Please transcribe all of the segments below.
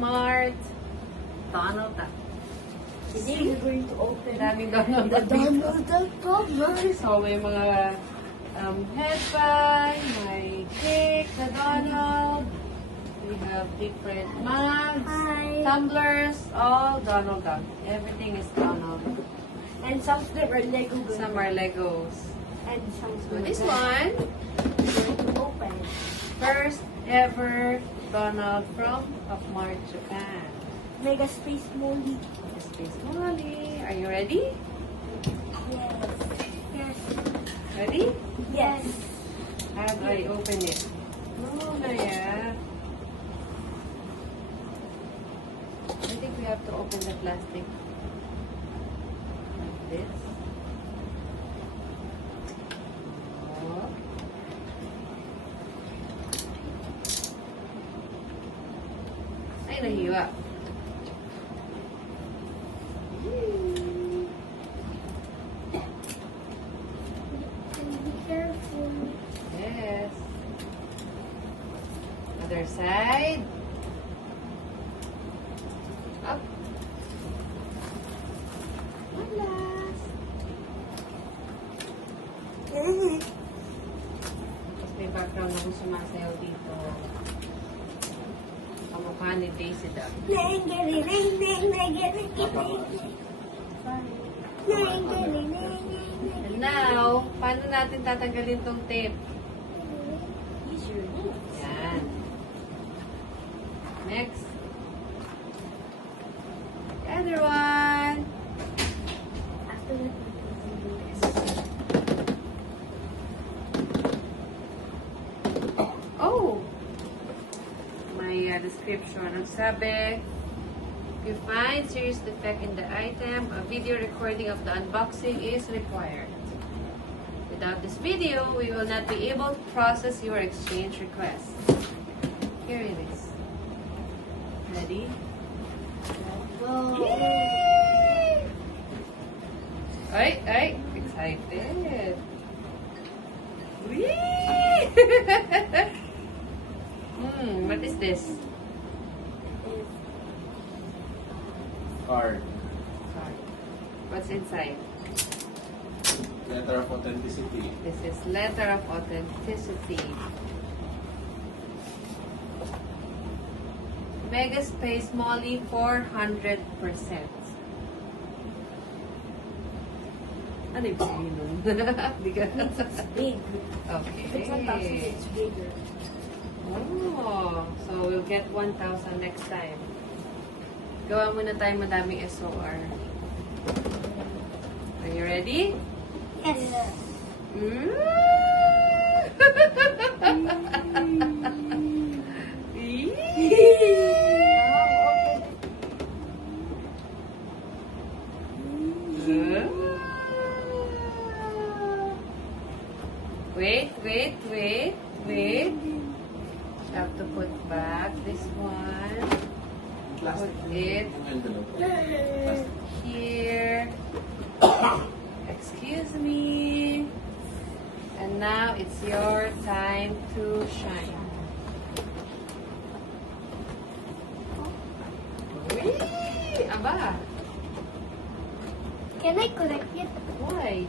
Mart. Donald Duck. Today we're going to open Daming Donald the Duck dito. Donald Duck covers. So, may mga headband, may cake na Donald. We have different mugs, Hi. tumblers, all Donald Duck. Everything is Donald. And some of them are Lego good. Some are Legos. And some So, this one, we're going to open. first ever Donald from Mart, Japan. Mega Space Molly. Space Molly. Are you ready? Yes. Yes. Ready? Yes. How do I open it? No, Naya. I think we have to open the plastic like this. Oh. Ay, nahiwa. Be careful. Yes. Other side. Up. One last. Tapos may background ako sumasayaw dito. Kamukha ni Daisy Duck. And now, paano natin tatanggalin tong tape? Use your hands. Yan. Next. The other one. After that, Oh! May description. Ang sabi, if you find serious defect in the item, a video recording of the unboxing is required. Without this video, we will not be able to process your exchange request. Here it is. Ready? Yay! Ay! Excited! Whee! What is this? Card. Sorry. What's inside? Letter of authenticity. This is letter of authenticity. Mega Space Molly 400%. Ano yung sabihin nun? Di ka- it's big. Okay. If it's 1,000, it's bigger. Oh, so we'll get 1,000 next time. Gawa muna tayo madaming SOR. Are you ready? Yes. Mm. Wait. Have to put back this one. Plastic. Put it Yung envelope. here. Excuse me. And now it's your time to shine. Whee! Aba! Can I collect it Why?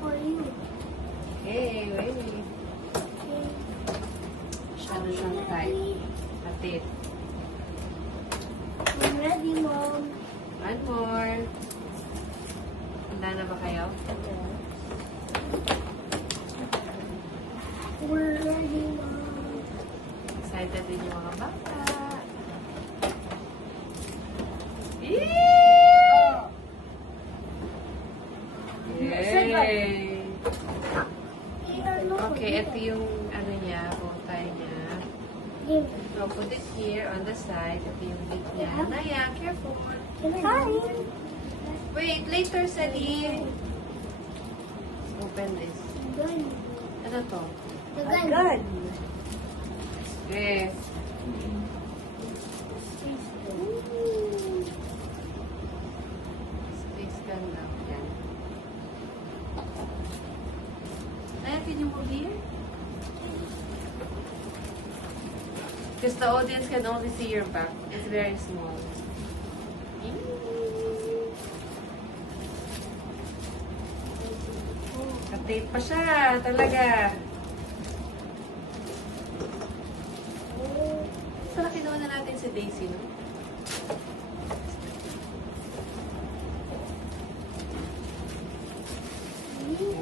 for you? Hey, wait. Okay. Masyado siyang tight. Atit. I'm ready, Mom. One more. Handa na ba kayo? We're ready, Mom. Excited din yung mga bata. Yay! Okay, ito yung ano niya, bowtie niya. So, put it here on the side. Ito yung big niya. Naya, careful. Hi. Wait, later, Celine. Let's open this. Gun. Ano to? The gun. Okay. Space gun lang. Yan. Naya, can you move here? Because the audience can only see your back. It's very small. Ka-tape pa siya, talaga. Sana kinuha na natin si Daisy, no?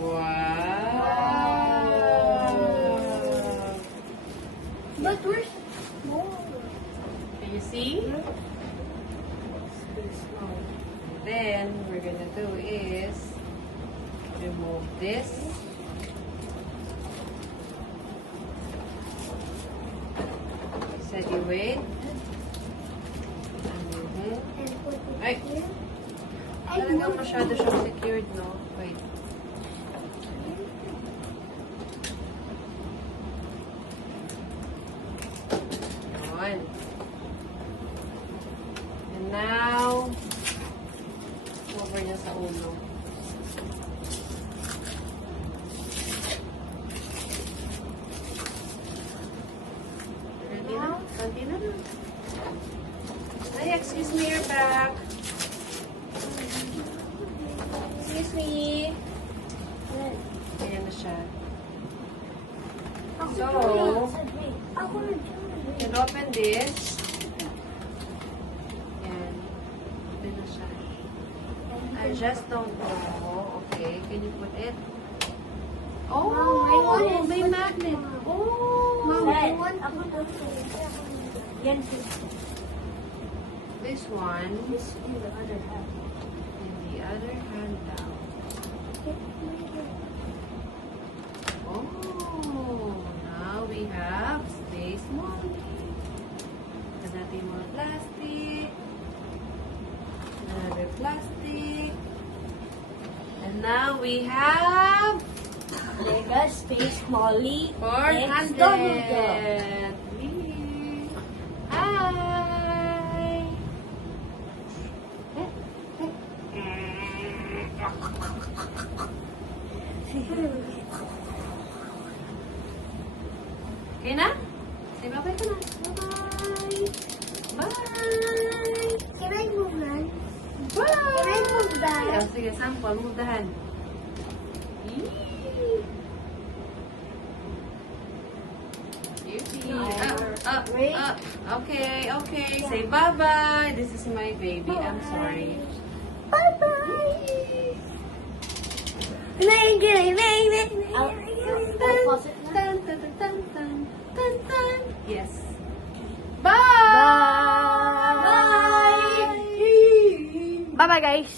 Wow! But we're small. Can you see? Then, we're gonna do is remove this. Set your weight. And put it Ay. here. Talagang masyado siyang secured, no? Wait. Yun. And now, over niya sa ulo. Ready na? Konti na lang. Ay, excuse me, you're back. Excuse me. Ayan na siya. So, you can open this. Ayan. Open na siya. I just don't know. Okay, can you put it? Oh, Mom, I want it. may magnet. Oh, Mom, I want this one. this in the other half. And the other hand down. Oh, now we have Space Molly. Ito natin yung mga plastic. Another plastic. And now we have Mega Space Molly. 400. Whee! Hi! Okay na? Say bye-bye ka na. Bye-bye! Bye! Can I move that? Bye! Can I move that? Oh, sige, sample. Move the hand. Beauty. Wait. Okay, okay. Say bye-bye. This is my baby. I'm sorry. Bye-bye. I'll pause it now. Dun, dun, dun, dun, dun, dun, dun. Yes. Bye! Bye. Bye-bye, guys.